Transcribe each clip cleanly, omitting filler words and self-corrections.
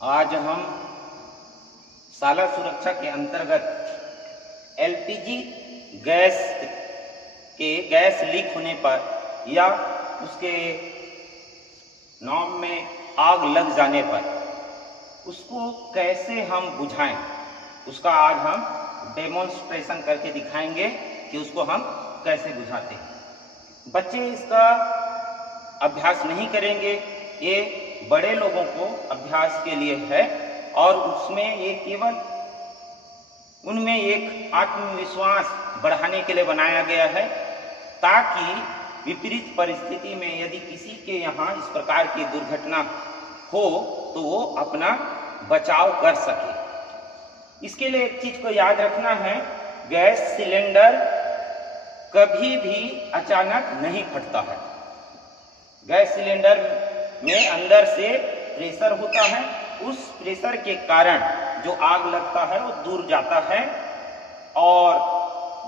आज हम शाला सुरक्षा के अंतर्गत एलपीजी गैस लीक होने पर या उसके नाव में आग लग जाने पर उसको कैसे हम बुझाएं, उसका आज हम डेमोन्स्ट्रेशन करके दिखाएंगे कि उसको हम कैसे बुझाते हैं। बच्चे इसका अभ्यास नहीं करेंगे, ये बड़े लोगों को अभ्यास के लिए है और उसमें ये केवल उनमें एक आत्मविश्वास बढ़ाने के लिए बनाया गया है, ताकि विपरीत परिस्थिति में यदि किसी के यहाँ इस प्रकार की दुर्घटना हो तो वो अपना बचाव कर सके। इसके लिए एक चीज को याद रखना है, गैस सिलेंडर कभी भी अचानक नहीं फटता है। गैस सिलेंडर में अंदर से प्रेशर होता है, उस प्रेशर के कारण जो आग लगता है वो दूर जाता है और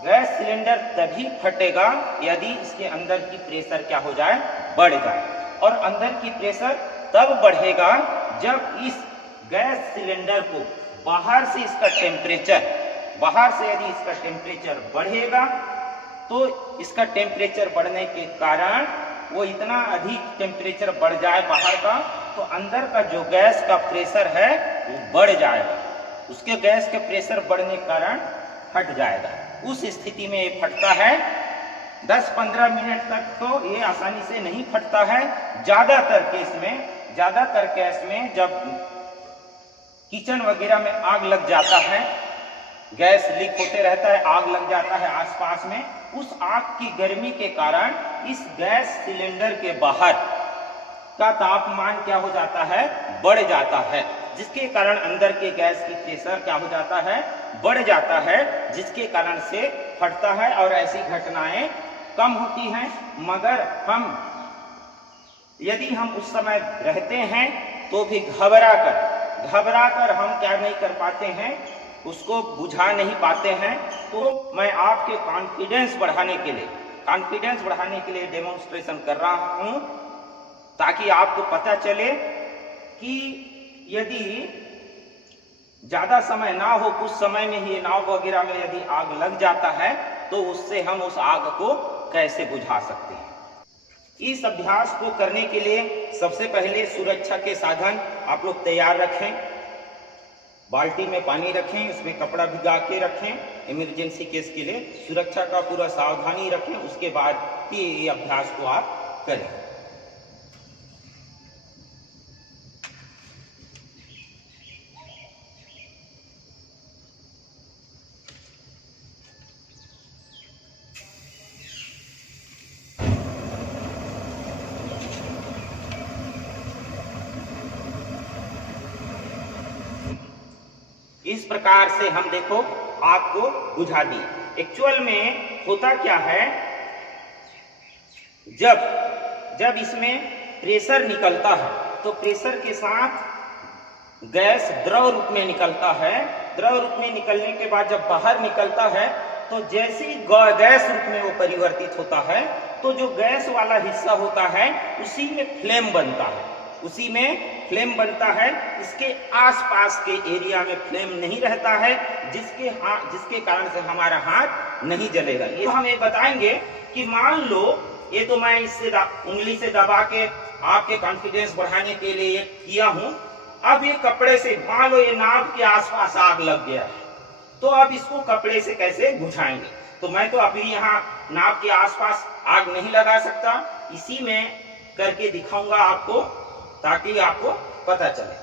गैस सिलेंडर तभी फटेगा यदि इसके अंदर की प्रेशर क्या हो जाए, बढ़ जाए। और अंदर की प्रेशर तब बढ़ेगा जब इस गैस सिलेंडर को बाहर से इसका टेम्परेचर बढ़ेगा तो इसका टेम्परेचर बढ़ने के कारण वो इतना अधिक टेम्परेचर बढ़ जाए बाहर का, तो अंदर का जो गैस का प्रेशर है वो बढ़ जाएगा। उसके गैस के प्रेशर बढ़ने के कारण फट जाएगा। उस स्थिति में ये फटता है। 10-15 मिनट तक तो ये आसानी से नहीं फटता है। ज्यादातर केस में जब किचन वगैरह में आग लग जाता है, गैस लीक होते रहता है, आग लग जाता है आसपास में, उस आग की गर्मी के कारण इस गैस सिलेंडर के बाहर का तापमान क्या हो जाता है, बढ़ जाता है, जिसके कारण अंदर के गैस की प्रेशर क्या हो जाता है, बढ़ जाता है, जिसके कारण से फटता है। और ऐसी घटनाएं कम होती हैं, मगर यदि हम उस समय रहते हैं तो भी घबरा कर हम क्या नहीं कर पाते हैं, उसको बुझा नहीं पाते हैं। तो मैं आपके कॉन्फिडेंस बढ़ाने के लिए डेमोन्स्ट्रेशन कर रहा हूं, ताकि आपको पता चले कि यदि ज्यादा समय ना हो, कुछ समय में ही नाव वगैरह में यदि आग लग जाता है तो उससे हम उस आग को कैसे बुझा सकते हैं। इस अभ्यास को करने के लिए सबसे पहले सुरक्षा के साधन आप लोग तैयार रखें। बाल्टी में पानी रखें, उसमें कपड़ा भिगा के रखें, इमरजेंसी केस के लिए सुरक्षा का पूरा सावधानी रखें। उसके बाद ही ये अभ्यास को आप करें। इस प्रकार से हम देखो आग को बुझा दी। एक्चुअल में होता क्या है, जब इसमें प्रेशर निकलता है तो प्रेशर के साथ गैस द्रव रूप में निकलता है। द्रव रूप में निकलने के बाद जब बाहर निकलता है तो जैसे ही गैस रूप में वो परिवर्तित होता है तो जो गैस वाला हिस्सा होता है उसी में फ्लेम बनता है। इसके आसपास के एरिया में फ्लेम नहीं रहता है, जिसके कारण से हमारा हाथ नहीं जलेगा। ये हम ये बताएंगे कि मान लो ये तो मैं इससे उंगली से दबा के आपके कॉन्फिडेंस बढ़ाने के लिए ये किया हूं। अब ये कपड़े से, मान लो ये नाव के आसपास आग लग गया है, तो अब इसको कपड़े से कैसे बुझाएंगे। तो मैं तो अभी यहाँ नाव के आसपास आग नहीं लगा सकता, इसी में करके दिखाऊंगा आपको, ताकि आपको पता चले।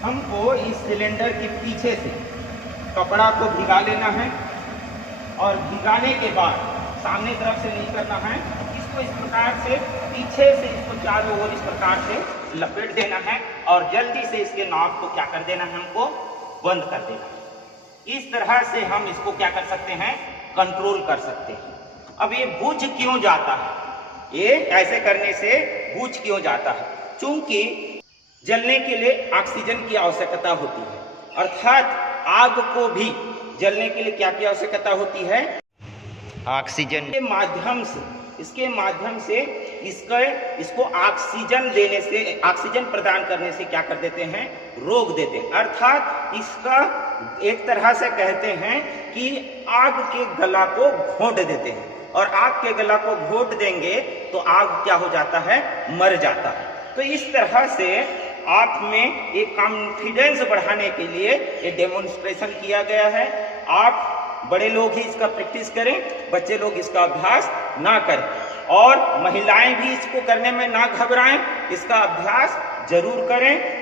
हमको इस सिलेंडर के पीछे से कपड़ा को भिगा लेना है और भिगाने के बाद सामने तरफ से नहीं करना है, इसको इस प्रकार से पीछे से इसको चारों ओर इस प्रकार से लपेट देना है और जल्दी से इसके नॉब को क्या कर देना है, हमको बंद कर देना है। इस तरह से हम इसको क्या कर सकते हैं, कंट्रोल कर सकते हैं। अब ये बुझ क्यों जाता है, ये ऐसे करने से बुझ क्यों जाता है? चूंकि जलने के लिए ऑक्सीजन की आवश्यकता होती है। अर्थात आग को भी जलने के लिए क्या की आवश्यकता होती है? ऑक्सीजन इसके माध्यम से इसको ऑक्सीजन देने से, ऑक्सीजन प्रदान करने से क्या कर देते हैं? रोक देते हैं। अर्थात इसका एक तरह से कहते हैं कि आग के गला को घोंट देते हैं, और आग के गला को घोंट देंगे तो आग क्या हो जाता है? मर जाता है। तो इस तरह से आप में एक कॉन्फिडेंस बढ़ाने के लिए ये डेमोन्स्ट्रेशन किया गया है। आप बड़े लोग ही इसका प्रैक्टिस करें, बच्चे लोग इसका अभ्यास ना करें, और महिलाएं भी इसको करने में ना घबराएं, इसका अभ्यास जरूर करें।